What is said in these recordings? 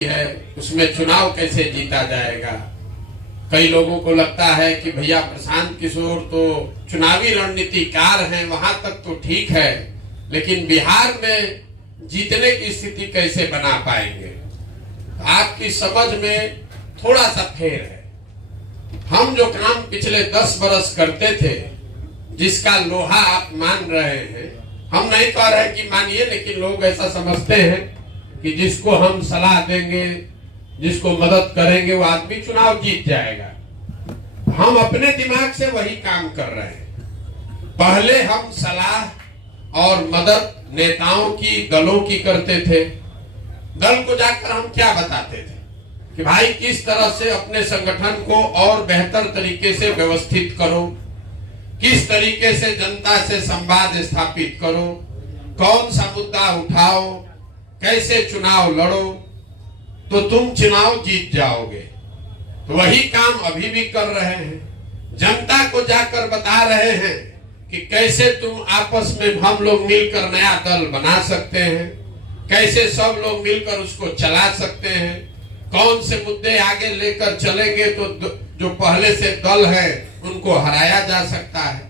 है उसमें चुनाव कैसे जीता जाएगा। कई लोगों को लगता है कि भैया प्रशांत किशोर तो चुनावी रणनीतिकार हैं, वहां तक तो ठीक है, लेकिन बिहार में जीतने की स्थिति कैसे बना पाएंगे। आपकी समझ में थोड़ा सा फेर है। हम जो काम पिछले 10 बरस करते थे, जिसका लोहा आप मान रहे हैं, हम नहीं कह रहे कि मानिए, लेकिन लोग ऐसा समझते हैं कि जिसको हम सलाह देंगे, जिसको मदद करेंगे, वो आदमी चुनाव जीत जाएगा। हम अपने दिमाग से वही काम कर रहे हैं। पहले हम सलाह और मदद नेताओं की, दलों की करते थे। दल को जाकर हम क्या बताते थे कि भाई किस तरह से अपने संगठन को और बेहतर तरीके से व्यवस्थित करो, किस तरीके से जनता से संवाद स्थापित करो, कौन सा मुद्दा उठाओ, कैसे चुनाव लड़ो तो तुम चुनाव जीत जाओगे। तो वही काम अभी भी कर रहे हैं। जनता को जाकर बता रहे हैं कि कैसे तुम आपस में हम लोग मिलकर नया दल बना सकते हैं, कैसे सब लोग मिलकर उसको चला सकते हैं, कौन से मुद्दे आगे लेकर चलेंगे तो जो पहले से दल है उनको हराया जा सकता है।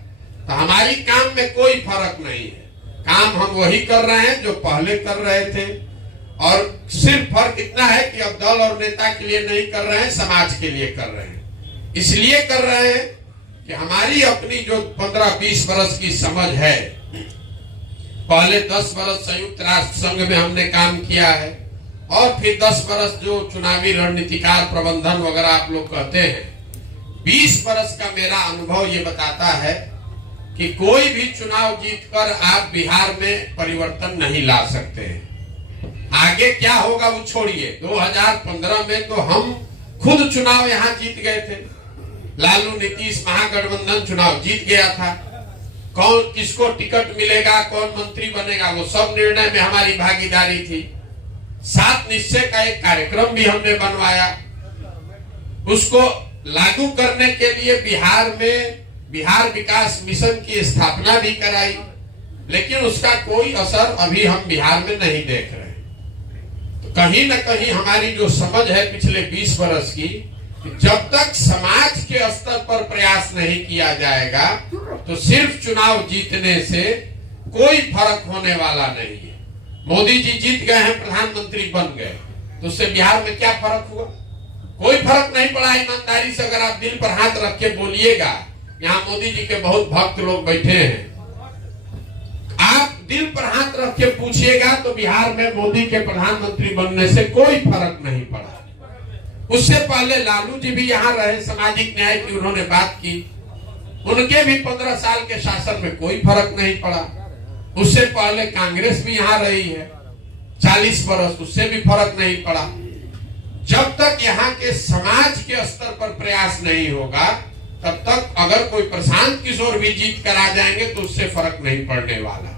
तो हमारी काम में कोई फर्क नहीं है। काम हम वही कर रहे हैं जो पहले कर रहे थे, और सिर्फ फर्क इतना है कि अब दल और नेता के लिए नहीं कर रहे हैं, समाज के लिए कर रहे हैं। इसलिए कर रहे हैं कि हमारी अपनी जो 15-20 बरस की समझ है, पहले 10 बरस संयुक्त राष्ट्र संघ में हमने काम किया है, और फिर 10 बरस जो चुनावी रणनीतिकार प्रबंधन वगैरह आप लोग कहते हैं, 20 बरस का मेरा अनुभव ये बताता है कि कोई भी चुनाव जीतकर आप बिहार में परिवर्तन नहीं ला सकते हैं। आगे क्या होगा वो छोड़िए। 2015 में तो हम खुद चुनाव यहाँ जीत गए थे। लालू नीतीश महागठबंधन चुनाव जीत गया था। कौन किसको टिकट मिलेगा, कौन मंत्री बनेगा, वो सब निर्णय में हमारी भागीदारी थी। 7 निश्चय का एक कार्यक्रम भी हमने बनवाया। उसको लागू करने के लिए बिहार में बिहार विकास मिशन की स्थापना भी कराई, लेकिन उसका कोई असर अभी हम बिहार में नहीं देख रहे। तो कहीं न कहीं हमारी जो समझ है पिछले 20 बरस की, जब तक समाज के स्तर पर प्रयास नहीं किया जाएगा तो सिर्फ चुनाव जीतने से कोई फर्क होने वाला नहीं है। मोदी जी जीत गए हैं, प्रधानमंत्री बन गए, तो उससे बिहार में क्या फर्क हुआ? कोई फर्क नहीं पड़ा। ईमानदारी से अगर आप दिल पर हाथ रख के बोलिएगा, यहाँ मोदी जी के बहुत भक्त लोग बैठे हैं, आप दिल पर हाथ रख के पूछिएगा तो बिहार में मोदी के प्रधानमंत्री बनने से कोई फर्क नहीं पड़ा। उससे पहले लालू जी भी यहाँ रहे, सामाजिक न्याय की उन्होंने बात की, उनके भी 15 साल के शासन में कोई फर्क नहीं पड़ा। उससे पहले कांग्रेस भी यहाँ रही है 40 बरस, उससे भी फर्क नहीं पड़ा। जब तक यहाँ के समाज के स्तर पर प्रयास नहीं होगा, तब तक अगर कोई प्रशांत किशोर भी जीत कर आ जाएंगे तो उससे फर्क नहीं पड़ने वाला।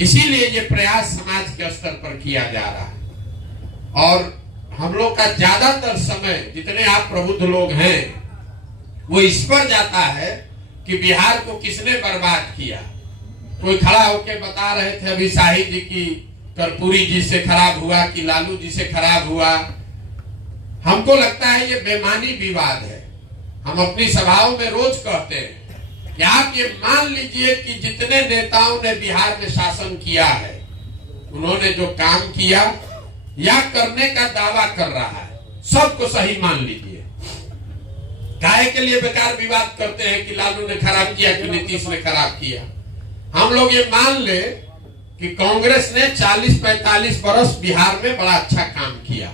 इसीलिए ये प्रयास समाज के स्तर पर किया जा रहा है। और हम लोग का ज्यादातर समय, जितने आप प्रबुद्ध लोग हैं, वो इस पर जाता है कि बिहार को किसने बर्बाद किया। कोई खड़ा होकर बता रहे थे अभी शाहिद जी की कर्पूरी जी से खराब हुआ कि लालू जी से खराब हुआ। हमको लगता है ये बेमानी विवाद है। हम अपनी सभाओं में रोज कहते हैं कि आप ये मान लीजिए कि जितने नेताओं ने बिहार में शासन किया है, उन्होंने जो काम किया या करने का दावा कर रहा है, सबको सही मान लीजिए। काहे के लिए बेकार विवाद करते हैं कि लालू ने खराब किया कि नीतीश ने खराब किया। हम लोग ये मान ले कि कांग्रेस ने 40-45 बरस बिहार में बड़ा अच्छा काम किया।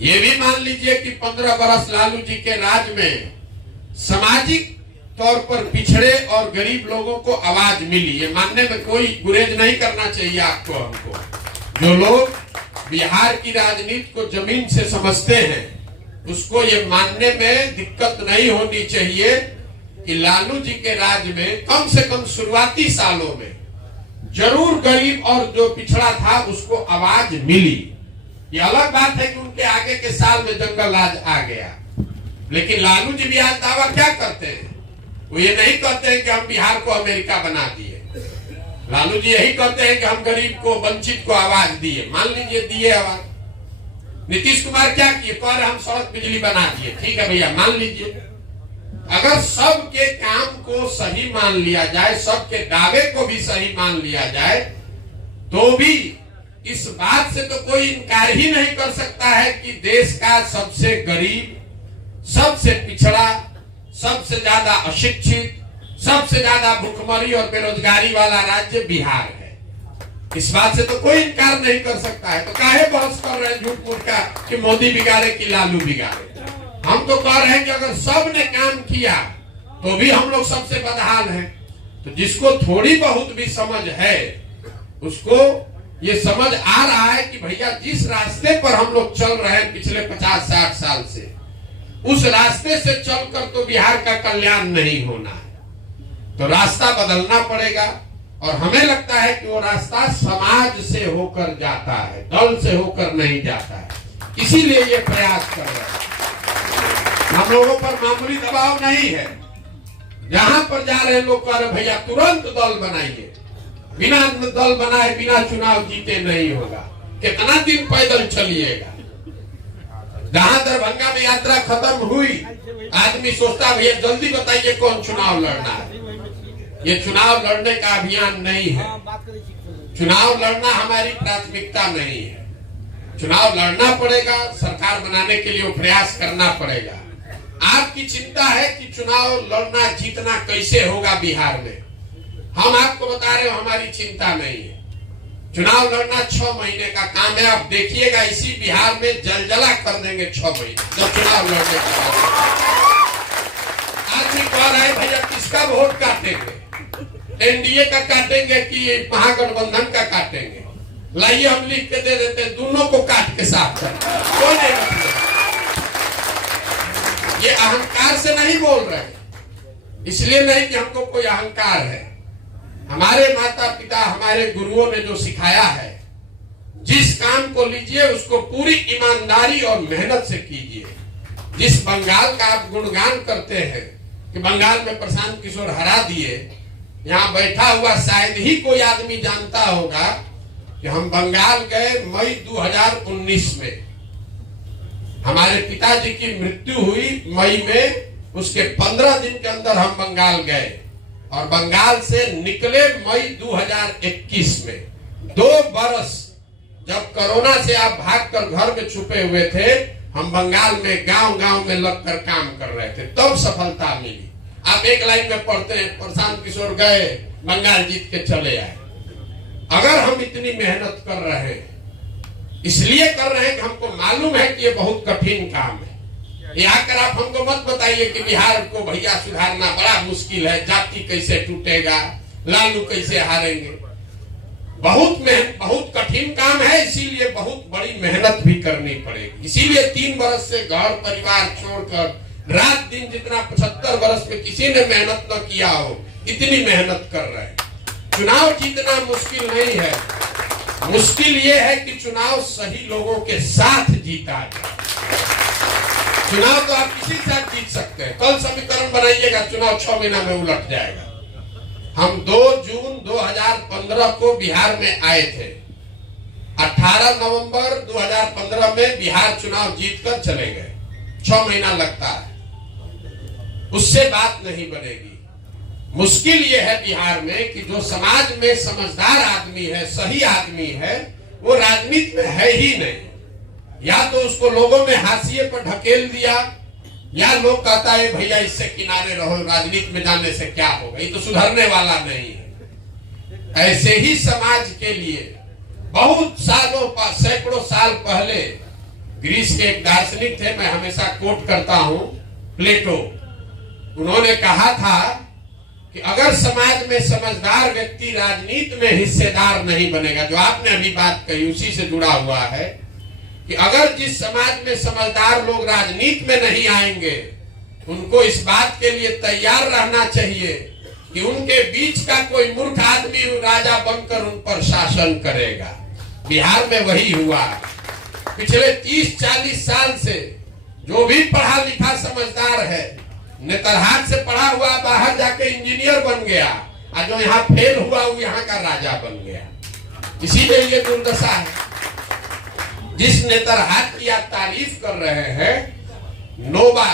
ये भी मान लीजिए कि 15 बरस लालू जी के राज में सामाजिक तौर पर पिछड़े और गरीब लोगों को आवाज मिली। ये मानने में कोई गुरेज नहीं करना चाहिए आपको, हमको। जो लोग बिहार की राजनीति को जमीन से समझते हैं, उसको ये मानने में दिक्कत नहीं होनी चाहिए कि लालू जी के राज में कम से कम शुरुआती सालों में जरूर गरीब और जो पिछड़ा था उसको आवाज मिली। ये अलग बात है कि उनके आगे के साल में जंगल राज आ गया, लेकिन लालू जी भी आज दावा क्या करते हैं? वो ये नहीं कहते हैं कि हम बिहार को अमेरिका बना दिए। लालू जी यही कहते हैं कि हम गरीब को, वंचित को आवाज दिए। मान लीजिए दिए आवाज, नीतीश कुमार क्या किए? कह रहे हम सड़क बिजली बना दिए। ठीक है भैया, मान लीजिए। अगर सबके काम को सही मान लिया जाए, सबके दावे को भी सही मान लिया जाए, तो भी इस बात से तो कोई इनकार ही नहीं कर सकता है कि देश का सबसे गरीब, सबसे पिछड़ा, सबसे ज्यादा अशिक्षित, सबसे ज्यादा भूखमरी और बेरोजगारी वाला राज्य बिहार है। इस बात से तो कोई इनकार नहीं कर सकता है। तो काहे बहस कर रहे हैं झूठ मूठ का कि मोदी बिगाड़े कि लालू बिगाड़े? हम तो कह रहे हैं कि अगर सब ने काम किया तो भी हम लोग सबसे बदहाल हैं। तो जिसको थोड़ी बहुत भी समझ है उसको ये समझ आ रहा है कि भैया जिस रास्ते पर हम लोग चल रहे हैं पिछले 50-60 साल से, उस रास्ते से चलकर तो बिहार का कल्याण नहीं होना है। तो रास्ता बदलना पड़ेगा और हमें लगता है कि वो रास्ता समाज से होकर जाता है, दल से होकर नहीं जाता है। इसीलिए ये प्रयास कर रहे हैं। हम लोगों पर मामूली दबाव नहीं है। जहां पर जा रहे लोग कह रहे भैया तुरंत दल बनाइए, बिना दल बनाए बिना चुनाव जीते नहीं होगा। कितना दिन पैदल चलिएगा? जहां दरभंगा में यात्रा खत्म हुई, आदमी सोचता भैया जल्दी बताइए कौन चुनाव लड़ना है। ये चुनाव लड़ने का अभियान नहीं है। चुनाव लड़ना हमारी प्राथमिकता नहीं है। चुनाव लड़ना पड़ेगा, सरकार बनाने के लिए वो प्रयास करना पड़ेगा। आपकी चिंता है कि चुनाव लड़ना जीतना कैसे होगा बिहार में। हम आपको बता रहे हो हमारी चिंता नहीं है। चुनाव लड़ना 6 महीने का काम है। आप देखिएगा इसी बिहार में जलजला कर देंगे 6 महीने जब चुनाव लड़ने का बाद। आदमी कह रहा है भैया किसका वोट काटेंगे? एनडीए का काटेंगे कि महागठबंधन का काटेंगे? लाइए हम लिख के दे देते हैं, दोनों को काट के साफ कर। कोई नहीं, ये अहंकार से नहीं बोल रहे, इसलिए नहीं कि हमको कोई अहंकार है। हमारे माता पिता, हमारे गुरुओं ने जो सिखाया है, जिस काम को लीजिए उसको पूरी ईमानदारी और मेहनत से कीजिए। जिस बंगाल का आप गुणगान करते हैं कि बंगाल में प्रशांत किशोर हरा दिए, यहाँ बैठा हुआ शायद ही कोई आदमी जानता होगा कि हम बंगाल गए मई 2019 में। हमारे पिताजी की मृत्यु हुई मई में, उसके 15 दिन के अंदर हम बंगाल गए और बंगाल से निकले मई 2021 में। 2 बरस जब कोरोना से आप भागकर घर में छुपे हुए थे, हम बंगाल में गांव-गांव में लगकर काम कर रहे थे, तब सफलता मिली। आप एक लाइन में पढ़ते हैं प्रशांत किशोर गए, बंगाल जीत के चले आए। अगर हम इतनी मेहनत कर रहे हैं, इसलिए कर रहे हैं कि हमको मालूम है कि ये बहुत कठिन काम है। ये आकर आप हमको मत बताइए कि बिहार को भैया सुधारना बड़ा मुश्किल है, जाति कैसे टूटेगा, लालू कैसे हारेंगे। बहुत कठिन काम है, इसीलिए बहुत बड़ी मेहनत भी करनी पड़ेगी। इसीलिए 3 बरस से घर परिवार छोड़कर रात दिन जितना 75 बरस में किसी ने मेहनत न किया हो, इतनी मेहनत कर रहे हैं। चुनाव जीतना मुश्किल नहीं है, मुश्किल ये है कि चुनाव सही लोगों के साथ जीता जाए। चुनाव तो आप किसी के साथ जीत सकते हैं। कल समीकरण बनाइएगा, चुनाव 6 महीना में उलट जाएगा। हम 2 जून 2015 को बिहार में आए थे। 18 नवंबर 2015 में बिहार चुनाव जीतकर चले गए। 6 महीना लगता है, उससे बात नहीं बनेगी। मुश्किल ये है बिहार में कि जो समाज में समझदार आदमी है, सही आदमी है, वो राजनीति में है ही नहीं। या तो उसको लोगों ने हाशिए पर ढकेल दिया, या लोग कहता है भैया इससे किनारे रहो, राजनीति में जाने से क्या होगा, ये तो सुधरने वाला नहीं है। ऐसे ही समाज के लिए बहुत सालों पर, सैकड़ों साल पहले ग्रीस के एक दार्शनिक थे, मैं हमेशा कोट करता हूं, प्लेटो। उन्होंने कहा था कि अगर समाज में समझदार व्यक्ति राजनीति में हिस्सेदार नहीं बनेगा, जो आपने अभी बात कही उसी से जुड़ा हुआ है, कि अगर जिस समाज में समझदार लोग राजनीति में नहीं आएंगे, उनको इस बात के लिए तैयार रहना चाहिए कि उनके बीच का कोई मूर्ख आदमी राजा बनकर उन पर शासन करेगा। बिहार में वही हुआ। पिछले 30-40 साल से जो भी पढ़ा लिखा समझदार है, नेतरहाट से पढ़ा हुआ बाहर जाके इंजीनियर बन गया, और जो यहाँ फेल हुआ वो यहाँ का राजा बन गया। इसीलिए ये दुर्दशा है। जिस नेतरहाट की आप तारीफ कर रहे हैं, nova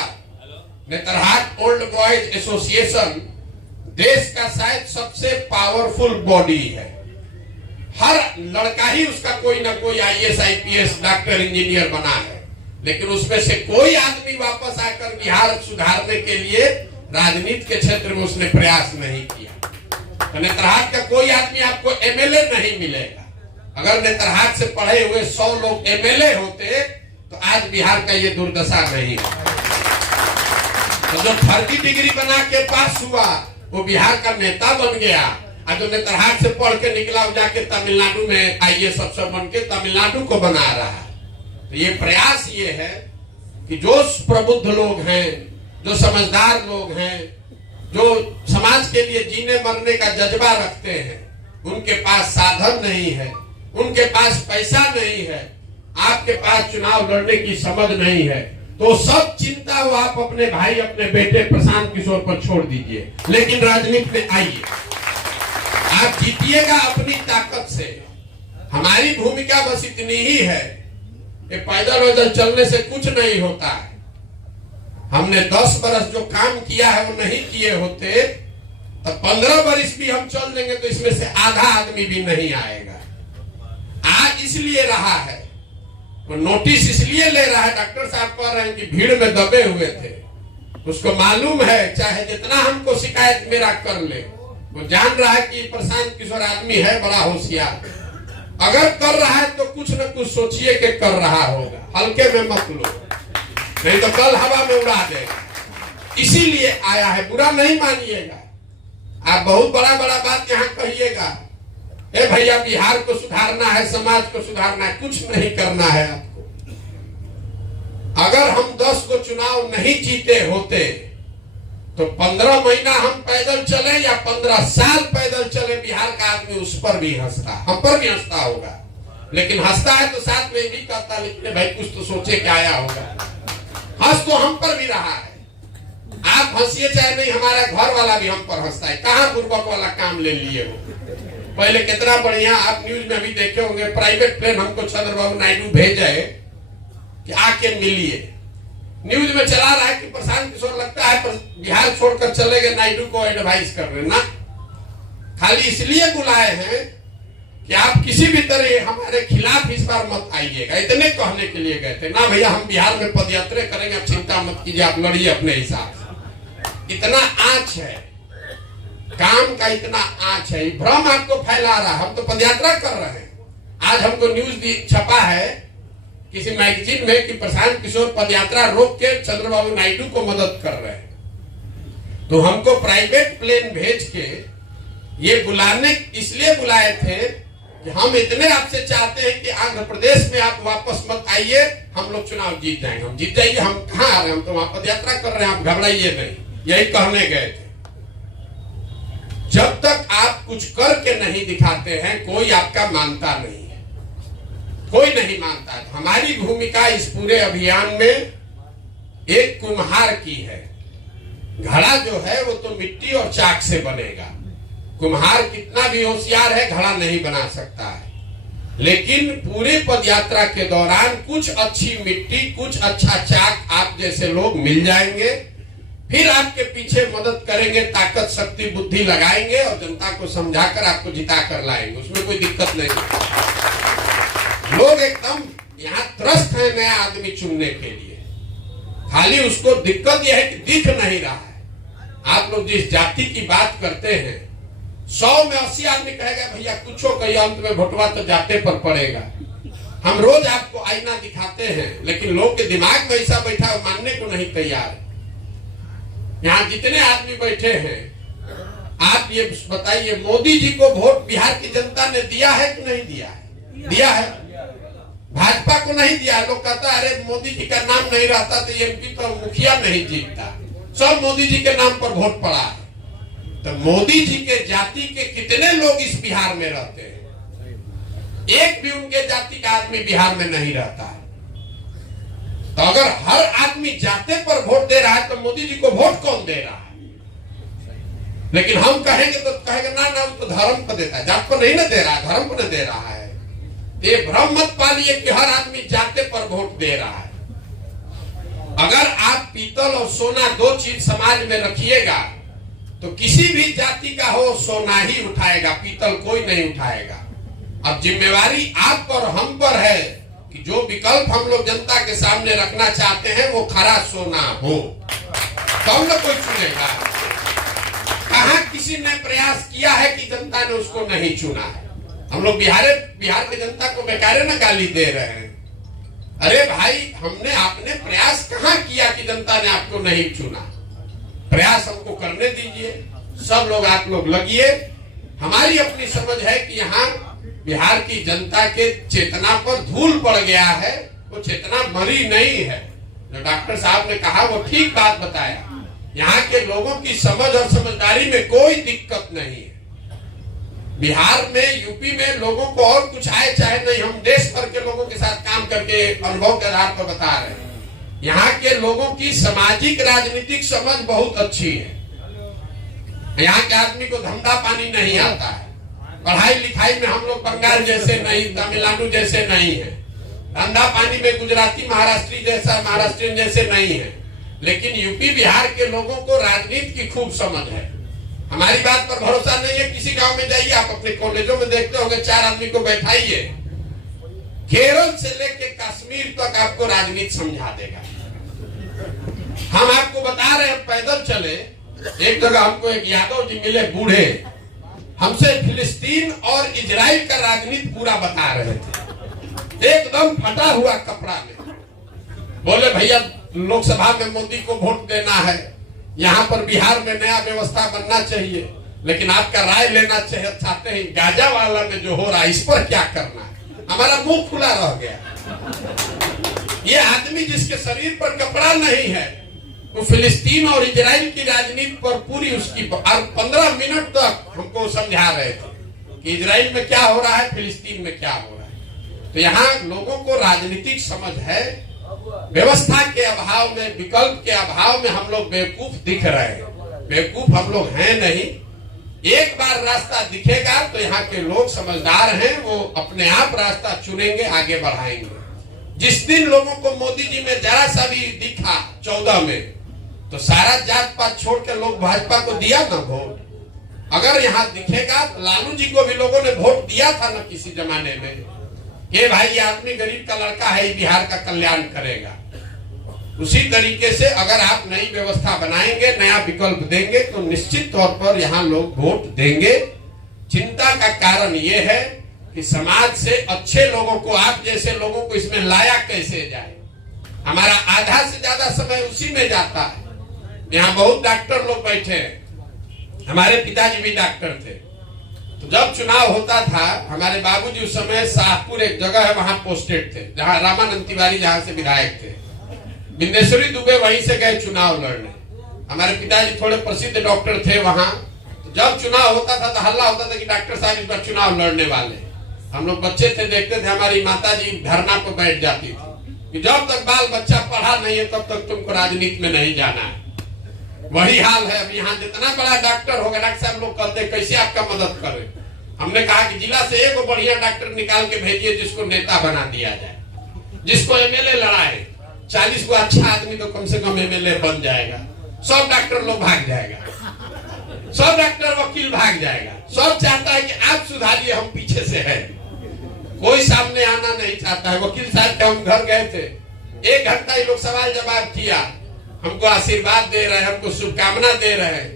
Netarhat old boys association देश का शायद सबसे पावरफुल बॉडी है। हर लड़का ही उसका कोई ना कोई आईएएस, आईपीएस, डॉक्टर, इंजीनियर बना है, लेकिन उसमें से कोई आदमी वापस आकर बिहार सुधारने के लिए राजनीति के क्षेत्र में उसने प्रयास नहीं किया। तो नेतरहाट का कोई आदमी आपको एमएलए नहीं मिलेगा। अगर नेतरहाट से पढ़े हुए 100 लोग एमएलए होते तो आज बिहार का ये दुर्दशा नहीं होता। तो जो फर्जी डिग्री बना के पास हुआ वो बिहार का नेता बन गया, और जो नेतरहाट से पढ़ के निकला जाके तमिलनाडु में आईएएस अफसर बन के तमिलनाडु को बना रहा है। तो ये प्रयास ये है कि जो प्रबुद्ध लोग हैं, जो समझदार लोग हैं, जो समाज के लिए जीने मरने का जज्बा रखते हैं, उनके पास साधन नहीं है, उनके पास पैसा नहीं है, आपके पास चुनाव लड़ने की समझ नहीं है, तो सब चिंता वो आप अपने भाई, अपने बेटे प्रशांत किशोर पर छोड़ दीजिए, लेकिन राजनीति में आइए। आप जीतिएगा अपनी ताकत से। हमारी भूमिका बस इतनी ही है कि पैदल चलने से कुछ नहीं होता है। हमने 10 बरस जो काम किया है वो नहीं किए होते तो 15 बरस भी हम चल देंगे तो इसमें से आधा आदमी भी नहीं आएगा। आज इसलिए रहा है, वो नोटिस इसलिए ले रहा है, डॉक्टर साहब कह रहे हैं कि भीड़ में दबे हुए थे, उसको मालूम है चाहे जितना हमको शिकायत मेरा कर ले, वो जान रहा है कि प्रशांत किशोर आदमी है बड़ा होशियार, अगर कर रहा है तो कुछ न कुछ सोचिए कि कर रहा होगा, हल्के में मत लो, नहीं तो कल हवा में उड़ा देगा। इसीलिए आया है, बुरा नहीं मानिएगा। आप बहुत बड़ा बड़ा बात यहाँ कहिएगा, ए भैया बिहार को सुधारना है, समाज को सुधारना है, कुछ नहीं करना है आपको। अगर हम 10 को चुनाव नहीं जीते होते तो 15 महीना हम पैदल चले या 15 साल पैदल चले, बिहार का आदमी उस पर भी हंसता, हम पर भी हंसता होगा, लेकिन हंसता है तो साथ में भी कहता लेकिन भाई कुछ तो सोचे क्या आया होगा। हंस तो हम पर भी रहा है, आप हंसिए चाहे नहीं, हमारा घर वाला भी हम पर हंसता है। कहाँ पूर्वक वाला काम ले लिए हो। पहले कितना बढ़िया, आप न्यूज में भी देखे होंगे, प्राइवेट प्लेन हमको चंद्रबाबू नायडू भेजे कि आके मिलिए। न्यूज में चला रहा है कि प्रशांत किशोर लगता है बिहार छोड़कर चले गए, नायडू को एडवाइस कर रहे ना, खाली इसलिए बुलाए हैं कि आप किसी भी तरह हमारे खिलाफ इस बार मत आइएगा, इतने कहने के लिए गए थे ना। भैया हम बिहार में पदयात्रा करेंगे, आप चिंता मत कीजिए, आप लड़िए अपने हिसाब से। इतना आंच है काम का, इतना आंच है, भ्रम आपको फैला रहा है। हम तो पदयात्रा कर रहे हैं। आज हमको न्यूज छपा है किसी मैगजीन में कि प्रशांत किशोर पदयात्रा रोक के चंद्रबाबू नायडू को मदद कर रहे हैं। तो हमको प्राइवेट प्लेन भेज के ये बुलाने इसलिए बुलाए थे कि हम इतने आपसे चाहते हैं कि आंध्र प्रदेश में आप वापस मत आइए, हम लोग चुनाव जीत जाएंगे। हम जीत जाइए, हम कहाँ आ रहे हैं, हम तो वहां पदयात्रा कर रहे हैं, आप घबराइए नहीं, यही कहने गए थे। जब तक आप कुछ करके नहीं दिखाते हैं कोई आपका मानता नहीं है, कोई नहीं मानता। हमारी भूमिका इस पूरे अभियान में एक कुम्हार की है। घड़ा जो है वो तो मिट्टी और चाक से बनेगा, कुम्हार कितना भी होशियार है घड़ा नहीं बना सकता है। लेकिन पूरे पदयात्रा के दौरान कुछ अच्छी मिट्टी, कुछ अच्छा चाक आप जैसे लोग मिल जाएंगे, फिर आपके पीछे मदद करेंगे, ताकत शक्ति बुद्धि लगाएंगे और जनता को समझाकर आपको जिता कर लाएंगे। उसमें कोई दिक्कत नहीं। लोग एकदम यहाँ त्रस्त है नया आदमी चुनने के लिए, खाली उसको दिक्कत यह है कि दिख नहीं रहा है। आप लोग जिस जाति की बात करते हैं, 100 में 80 आदमी कहेगा भैया कुछ कहिए, अंत में भोटवा तो जाते पर पड़ेगा। हम रोज आपको आईना दिखाते हैं, लेकिन लोग के दिमाग में ऐसा बैठा है मानने को नहीं तैयार। यहाँ जितने आदमी बैठे हैं, आप ये बताइए मोदी जी को वोट बिहार की जनता ने दिया है कि नहीं दिया है? दिया है। भाजपा को नहीं दिया। लोग कहता है अरे मोदी जी का नाम नहीं रहता तो एमपी तो मुखिया नहीं जीतता, सब मोदी जी के नाम पर वोट पड़ा है। तो मोदी जी के जाति के कितने लोग इस बिहार में रहते हैं? एक भी उनके जाति का आदमी बिहार में नहीं रहता है। तो अगर हर आदमी जाते पर वोट दे रहा है तो मोदी जी को वोट कौन दे रहा है? लेकिन हम कहेंगे तो कहेंगे ना ना वो तो धर्म को देता है, जात को नहीं ना दे रहा है, धर्म को नहीं दे रहा है। ये भ्रम मत पालिए कि हर आदमी जाते पर वोट दे रहा है। अगर आप पीतल और सोना दो चीज समाज में रखिएगा तो किसी भी जाति का हो सोना ही उठाएगा, पीतल कोई नहीं उठाएगा। अब जिम्मेवारी आप पर हम पर है कि जो विकल्प हम लोग जनता के सामने रखना चाहते हैं वो खरा सोना हो, तो हम लोग कोई चुनेगा। कहां किसी ने प्रयास किया है कि जनता ने उसको नहीं चुना है? हम लोग बिहार की जनता को बेकार न गाली दे रहे हैं। अरे भाई, आपने प्रयास कहां किया कि जनता ने आपको नहीं चुना? प्रयास हमको करने दीजिए, सब लोग आप लोग लगिए। हमारी अपनी समझ है कि यहाँ बिहार की जनता के चेतना पर धूल पड़ गया है, वो चेतना मरी नहीं है। जो डॉक्टर साहब ने कहा वो ठीक बात बताया। यहाँ के लोगों की समझ और समझदारी में कोई दिक्कत नहीं है। बिहार में, यूपी में लोगों को और कुछ आए चाहे नहीं, हम देश भर के लोगों के साथ काम करके अनुभव के आधार पर बता रहे हैं। यहाँ के लोगों की सामाजिक राजनीतिक समझ बहुत अच्छी है। यहाँ के आदमी को धंधा पानी नहीं आता है, पढ़ाई लिखाई में हम लोग बंगाल जैसे नहीं, तमिलनाडु जैसे नहीं है, धंधा पानी में गुजराती महाराष्ट्रियन जैसे नहीं है। लेकिन यूपी बिहार के लोगों को राजनीति की खूब समझ है। हमारी बात पर भरोसा नहीं है, किसी गांव में जाइए, आप अपने कॉलेजों में देखते होंगे, 4 आदमी को बैठाइए, केरल से लेके कश्मीर तक आपको राजनीति समझा देगा। हम आपको बता रहे हैं, पैदल चले, एक जगह हमको एक यादव जी मिले बूढ़े, हमसे फिलिस्तीन और इजराइल का राजनीति पूरा बता रहे थे, एकदम फटा हुआ कपड़ा में। बोले भैया, लोकसभा में मोदी को वोट देना है, यहाँ पर बिहार में नया व्यवस्था बनना चाहिए, लेकिन आपका राय लेना चाहते हैं गाजा वाला में जो हो रहा है इस पर क्या करना है। हमारा मुंह खुला रह गया। ये आदमी जिसके शरीर पर कपड़ा नहीं है, वो फिलिस्तीन और इजराइल की राजनीति पर पूरी उसकी 15 मिनट तक हमको समझा रहे थे कि इजराइल में क्या हो रहा है, फिलिस्तीन में क्या हो रहा है। तो यहाँ लोगों को राजनीतिक समझ है। व्यवस्था के अभाव में, विकल्प के अभाव में हम लोग बेवकूफ दिख रहे हैं। बेवकूफ हम लोग हैं नहीं। एक बार रास्ता दिखेगा तो यहाँ के लोग समझदार हैं, वो अपने आप रास्ता चुनेंगे, आगे बढ़ाएंगे। जिस दिन लोगों को मोदी जी में जरा सा भी दिखा 14 में, तो सारा जात पात छोड़ के लोग भाजपा को दिया ना वोट। अगर यहाँ दिखेगा तो लालू जी को भी लोगों ने वोट दिया था ना किसी जमाने में, कि भाई ये आदमी गरीब का लड़का है, बिहार का कल्याण करेगा। उसी तरीके से अगर आप नई व्यवस्था बनाएंगे, नया विकल्प देंगे, तो निश्चित तौर पर यहाँ लोग वोट देंगे। चिंता का कारण ये है कि समाज से अच्छे लोगों को, आप जैसे लोगों को इसमें लाया कैसे जाए। हमारा आधा से ज्यादा समय उसी में जाता है। यहाँ बहुत डॉक्टर लोग बैठे हैं, हमारे पिताजी भी डॉक्टर थे। तो जब चुनाव होता था, हमारे बाबूजी उस समय शाहपुर एक जगह है वहां पोस्टेड थे, जहां रामानंद तिवारी जहां से विधायक थे। बिंदेश्वरी दुबे वहीं से गए चुनाव लड़ने। हमारे पिताजी थोड़े प्रसिद्ध डॉक्टर थे वहां। तो जब चुनाव होता था तो हल्ला होता था कि डॉक्टर साहब इस बार चुनाव लड़ने वाले। हम लोग बच्चे थे, देखते थे, हमारी माता जी धरना पर बैठ जाती थी कि जब तक बाल बच्चा पढ़ा नहीं है तब तक तुमको राजनीति में नहीं जाना है। वही हाल है। अब यहाँ जितना बड़ा डॉक्टर होगा, डॉक्टर साहब लोग कहते कैसे आपका मदद करे। हमने कहा कि जिला से एक बढ़िया डॉक्टर निकाल के भेजिए जिसको नेता बना दिया जाए, जिसको एमएलए लड़ाए। 40 को अच्छा आदमी तो कम से कम एमएलए बन जाएगा। सब डॉक्टर लोग भाग जाएगा, सब डॉक्टर वकील भाग जाएगा। सब चाहता है कि आप सुधारिए, हम पीछे से है। कोई सामने आना नहीं चाहता है। वकील साहब के हम घर गए थे, 1 घंटा ये लोग सवाल जवाब किया, हमको आशीर्वाद दे रहे हैं, हमको शुभकामना दे रहे हैं,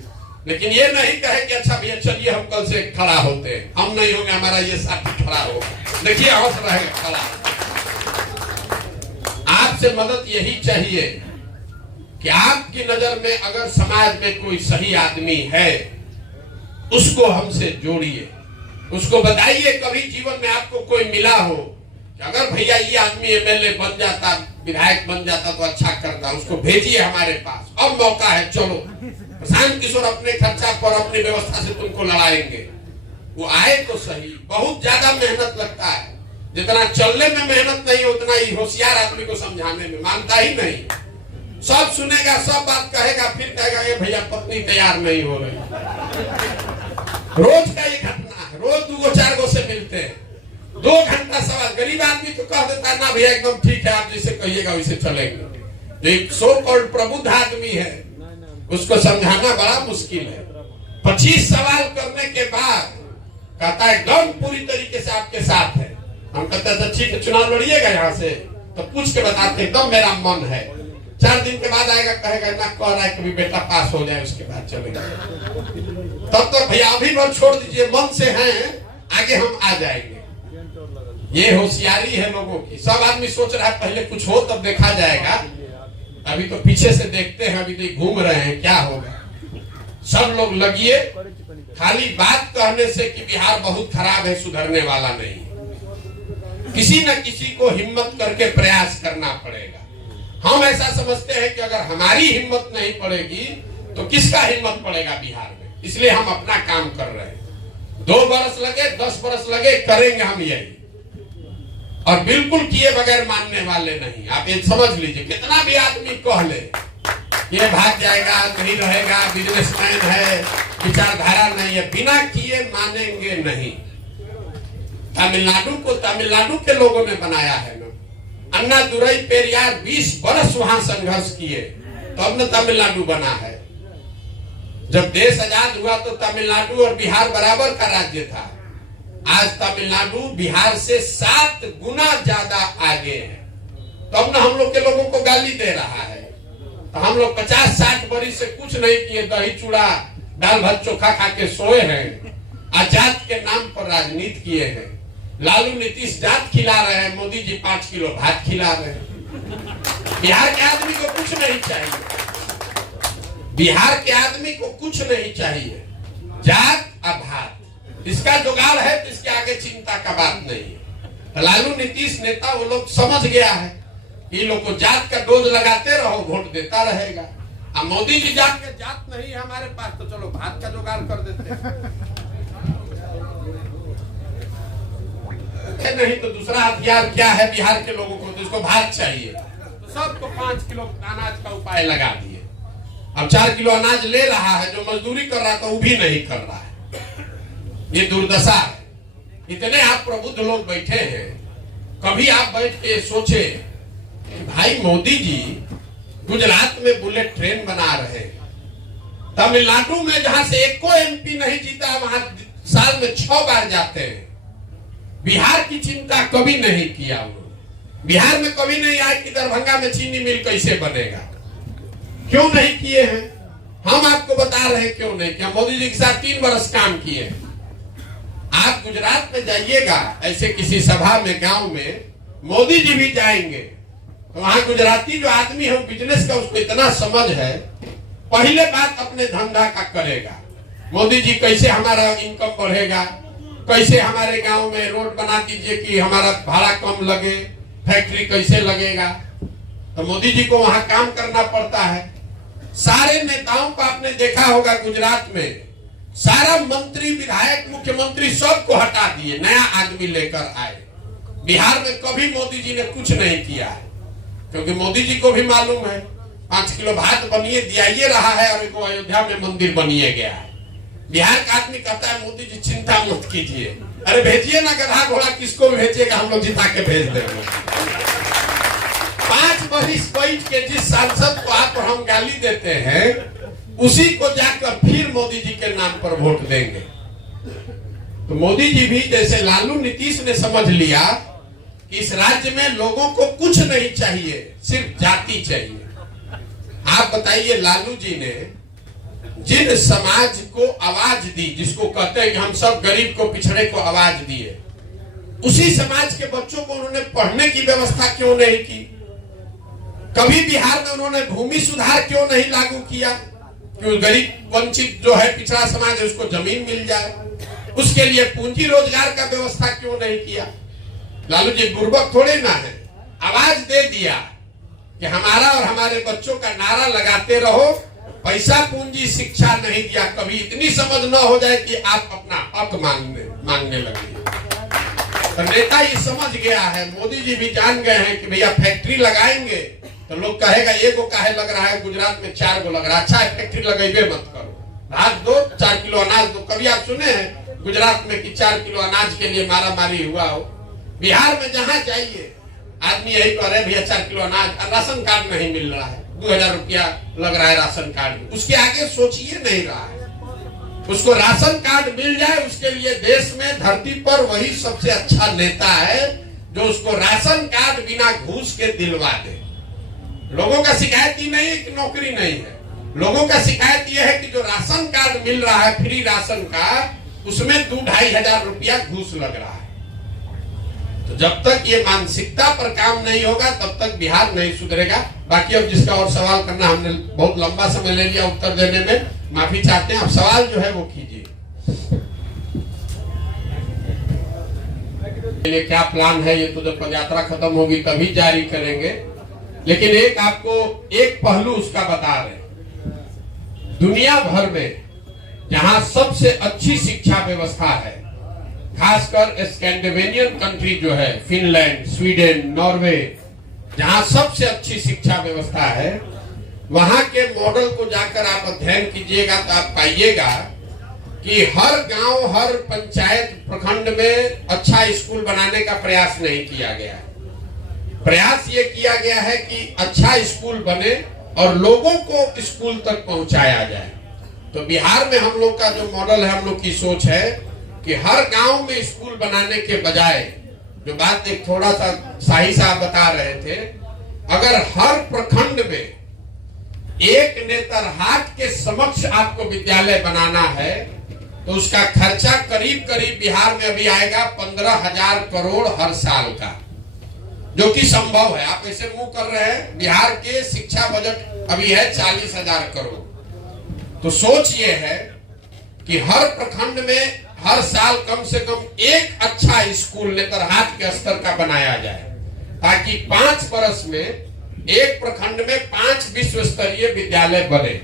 लेकिन ये नहीं कहे कि अच्छा भैया चलिए हम कल से खड़ा होते हैं। हम नहीं होंगे, हमारा ये साथी खड़ा होगा। देखिए हौस रहेगा खड़ा। आपसे मदद यही चाहिए कि आपकी नजर में अगर समाज में कोई सही आदमी है, उसको हमसे जोड़िए, उसको बताइए। कभी जीवन में आपको कोई मिला हो कि अगर भैया ये आदमी एमएलए बन जाता, विधायक बन जाता तो अच्छा करता, उसको भेजिए हमारे पास, अब मौका है, चलो प्रशांत किशोर अपने खर्चा पर, अपनी व्यवस्था से तुमको लड़ाएंगे। वो आए तो सही। बहुत ज्यादा मेहनत लगता है, जितना चलने में मेहनत नहीं उतना ही होशियार आदमी को समझाने में, मानता ही नहीं। सब सुनेगा, सब बात कहेगा, फिर कहेगा ये भैया पत्नी तैयार नहीं हो रही। रोज का ये घटना है, रोज 2-4 से मिलते हैं। 2 घंटा सवाल। गरीब आदमी तो कह देता है ना भैया एकदम ठीक है, आप जैसे कहिएगा वैसे चलेंगे। एक सो कॉल्ड प्रबुद्ध आदमी है, उसको समझाना बड़ा मुश्किल है। 25 सवाल करने के बाद कहता है एकदम पूरी तरीके से आपके साथ है। हम कहते हैं ठीक है, चुनाव लड़िएगा यहाँ से, तो पूछ के बताते एकदम मेरा मन है। 4 दिन के बाद आएगा, कहेगा ना कह रहा है कि बेटा पास हो जाए उसके बाद चलेगा। तब तो भैया अभी भर छोड़ दीजिए, मन से हैं, आगे हम आ जाएंगे। ये होशियारी है लोगों की। सब आदमी सोच रहा है पहले कुछ हो तब देखा जाएगा, अभी तो पीछे से देखते हैं, अभी तो घूम रहे हैं क्या होगा। सब लोग लगिए, खाली बात कहने से कि बिहार बहुत खराब है सुधरने वाला नहीं। किसी न किसी को हिम्मत करके प्रयास करना पड़ेगा। हम ऐसा समझते हैं कि अगर हमारी हिम्मत नहीं पड़ेगी तो किसका हिम्मत पड़ेगा बिहार में। इसलिए हम अपना काम कर रहे हैं। 2 बरस लगे 10 बरस लगे, करेंगे हम यही, और बिल्कुल किए बगैर मानने वाले नहीं। आप ये समझ लीजिए, कितना भी आदमी कह ले ये भाग जाएगा, नहीं रहेगा, बिजनेसमैन है, विचारधारा नहीं है, बिना किए मानेंगे नहीं। तमिलनाडु को तमिलनाडु के लोगों ने बनाया है ना। अन्ना दुरई पेरियार 20 बरस वहां संघर्ष किए तब न तमिलनाडु बना है। जब देश आजाद हुआ तो तमिलनाडु और बिहार बराबर का राज्य था। आज तमिलनाडु बिहार से 7 गुना ज्यादा आगे है। तब न हम लोग के लोगों को गाली दे रहा है। तो हम लोग 50-60 बरिस से कुछ नहीं किए, दही चूड़ा दाल भात चोखा खा के सोए हैं। आजाद के नाम पर राजनीति किए हैं। लालू नीतीश जात खिला रहे हैं, मोदी जी 5 किलो भात खिला रहे हैं। बिहार के आदमी को कुछ नहीं चाहिए। बिहार के आदमी को कुछ नहीं चाहिए, जात और भात, इसका जुगाड़ है तो इसके आगे चिंता का बात नहीं है। लालू नीतीश नेता वो लोग समझ गया है, ये लोग को जात का डोज लगाते रहो, वोट देता रहेगा। अब मोदी जी जात नहीं है हमारे पास, तो चलो भात का जुगाड़ कर देते हैं। नहीं तो दूसरा हथियार क्या है बिहार के लोगों को, तो उसको भात चाहिए, तो सबको 5 किलो अनाज का उपाय लगा दिए। अब 4 किलो अनाज ले रहा है, जो मजदूरी कर रहा था वो भी नहीं कर रहा है। ये दुर्दशा है। इतने आप प्रबुद्ध लोग बैठे हैं, कभी आप बैठ के सोचे कि भाई मोदी जी गुजरात में बुलेट ट्रेन बना रहे, तमिलनाडु में जहां से एक को एमपी नहीं जीता वहां साल में 6 बार जाते हैं। बिहार की चिंता कभी नहीं किया उन्होंने। बिहार में कभी नहीं आया कि दरभंगा में चीनी मिल कैसे बनेगा, क्यों नहीं किए हैं। हम आपको बता रहे हैं क्यों नहीं किया। मोदी जी के साथ 3 बरस काम किए। आप गुजरात में जाइएगा, ऐसे किसी सभा में गांव में मोदी जी भी जाएंगे, तो वहां गुजराती जो आदमी है बिजनेस का उसको इतना समझ है, पहले बात अपने धंधा का करेगा। मोदी जी कैसे हमारा इनकम बढ़ेगा, कैसे हमारे गांव में रोड बना दीजिए कि हमारा भाड़ा कम लगे, फैक्ट्री कैसे लगेगा। तो मोदी जी को वहां काम करना पड़ता है। सारे नेताओं को आपने देखा होगा गुजरात में, सारा मंत्री विधायक मुख्यमंत्री सबको हटा दिए, नया आदमी लेकर आए। बिहार में कभी मोदी जी ने कुछ नहीं किया है, क्योंकि मोदी जी को भी मालूम है 5 किलो भात बनिए दिया रहा है और एक अयोध्या में मंदिर बनिए गया है। बिहार का आदमी कहता है मोदी जी चिंता मत कीजिए, अरे भेजिए ना गधा घोड़ा, किसको भेजिएगा, हम लोग जिता के भेज देंगे। 5 बरिस बैठ के जिस सांसद को आप और हम गाली देते हैं, उसी को जाकर फिर मोदी जी के नाम पर वोट देंगे। तो मोदी जी भी जैसे लालू नीतीश ने समझ लिया कि इस राज्य में लोगों को कुछ नहीं चाहिए, सिर्फ जाति चाहिए। आप बताइए, लालू जी ने जिन समाज को आवाज दी, जिसको कहते हैं कि हम सब गरीब को पिछड़े को आवाज दिए, उसी समाज के बच्चों को उन्होंने पढ़ने की व्यवस्था क्यों नहीं की। कभी बिहार में उन्होंने भूमि सुधार क्यों नहीं लागू किया, कि गरीब वंचित जो है पिछड़ा समाज है उसको जमीन मिल जाए। उसके लिए पूंजी रोजगार का व्यवस्था क्यों नहीं किया। लालू जी बुर्बक थोड़े ना है, आवाज दे दिया कि हमारा और हमारे बच्चों का नारा लगाते रहो, पैसा पूंजी शिक्षा नहीं दिया। कभी इतनी समझ न हो जाए कि आप अपना हक मांगने लगे। तो नेता ये समझ गया है, मोदी जी भी जान गए हैं कि भैया फैक्ट्री लगाएंगे तो लोग कहेगा ये को काहे लग रहा है, गुजरात में 4 को लग रहा है, अच्छा है फैक्ट्री लगेबे मत करो, भात दो 4 किलो अनाज दो। कभी आप सुने हैं गुजरात में कि 4 किलो अनाज के लिए मारा मारी हुआ हो। बिहार में जहां जाइए आदमी यही कह रहे भैया 4 किलो अनाज, राशन कार्ड नहीं मिल रहा है, 2000 रुपया लग रहा है राशन कार्ड में, उसके आगे सोचिए नहीं रहा है। उसको राशन कार्ड मिल जाए, उसके लिए देश में धरती पर वही सबसे अच्छा नेता है जो उसको राशन कार्ड बिना घूस के दिलवा दे। लोगों का शिकायत ही नहीं है कि नौकरी नहीं है, लोगों का शिकायत यह है कि जो राशन कार्ड मिल रहा है, फ्री राशन कार्ड, उसमें 2-2.5 हजार रुपया घूस लग रहा है। तो जब तक ये मानसिकता पर काम नहीं होगा तब तक बिहार नहीं सुधरेगा। बाकी अब जिसका और सवाल करना, हमने बहुत लंबा समय ले लिया उत्तर देने में, माफी चाहते हैं। अब सवाल जो है वो कीजिए। क्या प्लान है ये तो जब पदयात्रा खत्म होगी तभी जारी करेंगे, लेकिन एक आपको एक पहलू उसका बता रहे। दुनिया भर में जहां सबसे अच्छी शिक्षा व्यवस्था है, खासकर स्कैंडिनेवियन कंट्री जो है, फिनलैंड, स्वीडन, नॉर्वे, जहां सबसे अच्छी शिक्षा व्यवस्था है, वहां के मॉडल को जाकर आप अध्ययन कीजिएगा तो आप पाइएगा कि हर गांव, हर पंचायत, प्रखंड में अच्छा स्कूल बनाने का प्रयास नहीं किया गया है। प्रयास ये किया गया है कि अच्छा स्कूल बने और लोगों को स्कूल तक पहुंचाया जाए। तो बिहार में हम लोग का जो मॉडल है, हम लोग की सोच है कि हर गांव में स्कूल बनाने के बजाय, जो बात एक थोड़ा सा शाही साहब बता रहे थे, अगर हर प्रखंड में एक नेतरहाट के समक्ष आपको विद्यालय बनाना है तो उसका खर्चा करीब करीब बिहार में अभी आएगा 15,000 करोड़ हर साल का, जो कि संभव है। आप ऐसे मुंह कर रहे हैं, बिहार के शिक्षा बजट अभी है 40,000 करोड़। तो सोच ये है कि हर प्रखंड में हर साल कम से कम एक अच्छा स्कूल नेतरहाट के स्तर का बनाया जाए, ताकि 5 वर्ष में एक प्रखंड में 5 विश्व स्तरीय विद्यालय बने।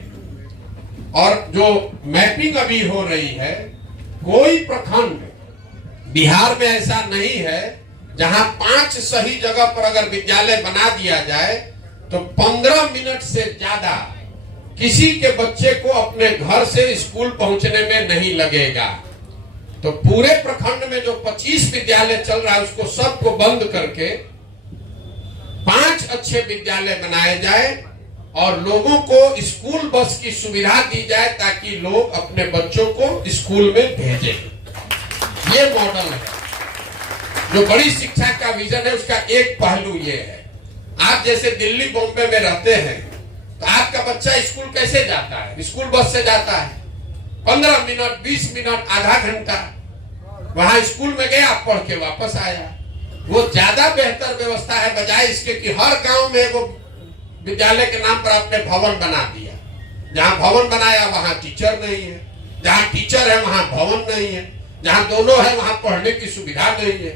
और जो मैपिंग अभी हो रही है, कोई प्रखंड बिहार में ऐसा नहीं है जहां 5 सही जगह पर अगर विद्यालय बना दिया जाए तो 15 मिनट से ज्यादा किसी के बच्चे को अपने घर से स्कूल पहुंचने में नहीं लगेगा। तो पूरे प्रखंड में जो 25 विद्यालय चल रहा है उसको सबको बंद करके 5 अच्छे विद्यालय बनाए जाए और लोगों को स्कूल बस की सुविधा दी जाए ताकि लोग अपने बच्चों को स्कूल में भेजें। ये मॉडल है। जो बड़ी शिक्षा का विजन है उसका एक पहलू ये है। आप जैसे दिल्ली, बॉम्बे में रहते हैं तो आपका बच्चा स्कूल कैसे जाता है? स्कूल बस से जाता है। 15 मिनट, 20 मिनट, आधा घंटा वहां स्कूल में गया, पढ़ के वापस आया। वो ज्यादा बेहतर व्यवस्था है, बजाय इसके कि हर गांव में वो विद्यालय के नाम पर आपने भवन बना दिया। जहां भवन बनाया वहां टीचर नहीं है, जहां टीचर है वहां भवन नहीं है, जहां दोनों है वहां पढ़ने की सुविधा नहीं है।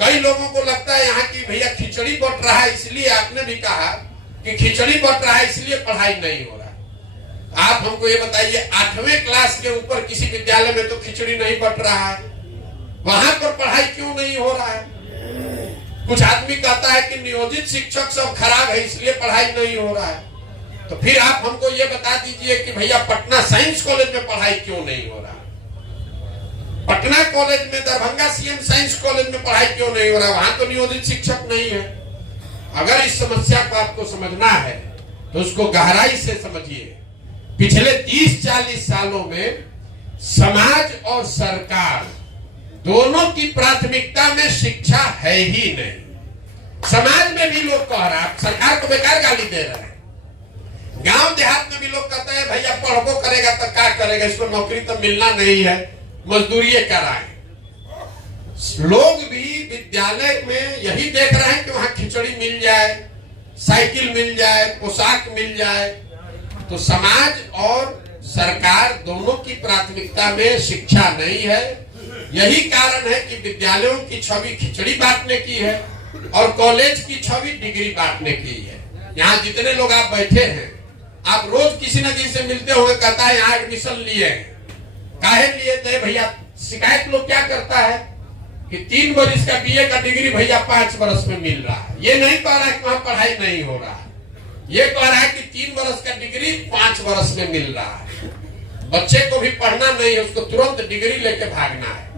कई लोगों को लगता है यहाँ की भैया खिचड़ी बट रहा है, इसलिए आपने भी कहा कि खिचड़ी बट रहा है इसलिए पढ़ाई नहीं हो रहा। आप हमको ये बताइए, 8वें क्लास के ऊपर किसी विद्यालय में तो खिचड़ी नहीं बट रहा है, वहां पर पढ़ाई क्यों नहीं हो रहा है? कुछ आदमी कहता है कि नियोजित शिक्षक सब खराब है इसलिए पढ़ाई नहीं हो रहा है। तो फिर आप हमको ये बता दीजिए कि भैया पटना साइंस कॉलेज में पढ़ाई क्यों नहीं हो रहा? पटना कॉलेज में, दरभंगा सीएम साइंस कॉलेज में पढ़ाई क्यों नहीं हो रहा? वहां तो नियोजित शिक्षक नहीं है। अगर इस समस्या को आपको समझना है तो उसको गहराई से समझिए। पिछले 30-40 सालों में समाज और सरकार दोनों की प्राथमिकता में शिक्षा है ही नहीं। समाज में भी लोग कह रहे हैं, सरकार को बेकार गाली दे रहे हैं। गांव देहात में भी लोग कहते हैं भैया पढ़बो करेगा तो क्या करेगा, इसको नौकरी तो मिलना नहीं है, मजदूरी कराएं। लोग भी विद्यालय में यही देख रहे हैं कि वहां खिचड़ी मिल जाए, साइकिल मिल जाए, पोशाक मिल जाए। तो समाज और सरकार दोनों की प्राथमिकता में शिक्षा नहीं है। यही कारण है कि विद्यालयों की छवि खिचड़ी बांटने की है और कॉलेज की छवि डिग्री बांटने की है। यहाँ जितने लोग आप बैठे हैं, आप रोज किसी न किसी से मिलते होंगे, कहता है यहाँ एडमिशन लिए, काहे लिए थे भैया? शिकायत लोग क्या करता है कि 3 वर्ष का बीए का डिग्री भैया 5 वर्ष में मिल रहा है। ये नहीं कह रहा है कि वहां पढ़ाई नहीं हो रहा है, ये कह रहा है कि 3 वर्ष का डिग्री 5 वर्ष में मिल रहा है। बच्चे को भी पढ़ना नहीं है, उसको तुरंत डिग्री लेके भागना है।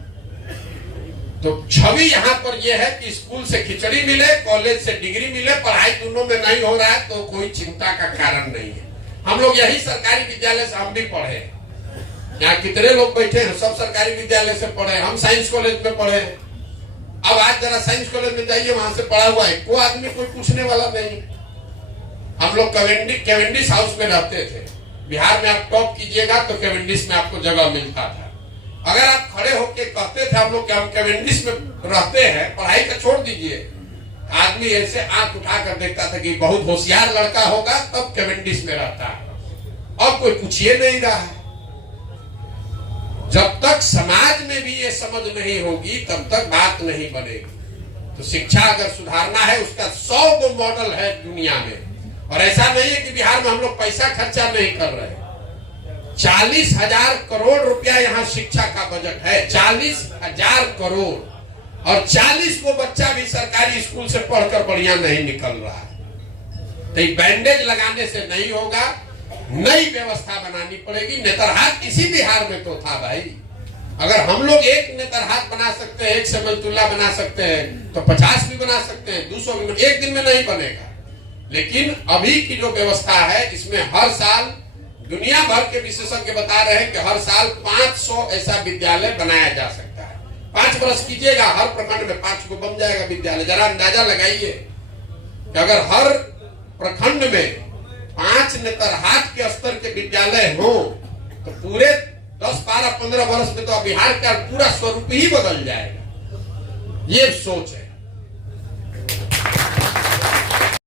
तो छवि यहाँ पर यह है कि स्कूल से खिचड़ी मिले, कॉलेज से डिग्री मिले, पढ़ाई दोनों में नहीं हो रहा है तो कोई चिंता का कारण नहीं है। हम लोग यही सरकारी विद्यालय से हम भी पढ़े, यहाँ कितने लोग बैठे हैं सब सरकारी विद्यालय से पढ़े, हम साइंस कॉलेज में पढ़े। अब आज जरा साइंस कॉलेज में जाइए, वहां से पढ़ा हुआ है कोई आदमी कोई पूछने वाला नहीं। हम लोग कैवेंडिश हाउस में रहते थे। बिहार में आप टॉप कीजिएगा तो कैवेंडिश में आपको जगह मिलता था। अगर आप खड़े होके कहते थे हम लोग हम कैवेंडिश में रहते हैं, पढ़ाई का छोड़ दीजिए, आदमी ऐसे आंख उठा कर देखता था कि बहुत होशियार लड़का होगा तब कैवेंडिश में रहता है। अब कोई पूछिए नहीं रहा है। जब तक समाज में भी ये समझ नहीं होगी तब तक बात नहीं बनेगी। तो शिक्षा अगर सुधारना है, उसका 100 गो मॉडल है दुनिया में। और ऐसा नहीं है कि बिहार में हम लोग पैसा खर्चा नहीं कर रहे। 40,000 करोड़ रुपया यहाँ शिक्षा का बजट है, 40,000 करोड़। और 40 को बच्चा भी सरकारी स्कूल से पढ़कर बढ़िया नहीं निकल रहा है। तो बैंडेज लगाने से नहीं होगा, नई व्यवस्था बनानी पड़ेगी। नेतरहाट इसी बिहार में तो था भाई। अगर हम लोग एक नेतरहाट बना सकते हैं, एक समतुल्ला बना सकते हैं तो 50 भी बना सकते हैं, 200 भी। एक दिन में नहीं बनेगा। लेकिन अभी की जो व्यवस्था है इसमें हर साल दुनिया भर के विशेषज्ञ बता रहे हैं कि हर साल 500 ऐसा विद्यालय बनाया जा सकता है। 5 वर्ष कीजिएगा, हर प्रखंड में 5 को बन जाएगा विद्यालय। जरा अंदाजा लगाइए कि अगर हर प्रखंड में 5 नेतरहाट के स्तर के विद्यालय हो तो पूरे 10, 12, 15 वर्ष में तो बिहार का पूरा स्वरूप ही बदल जाएगा। ये सोच है।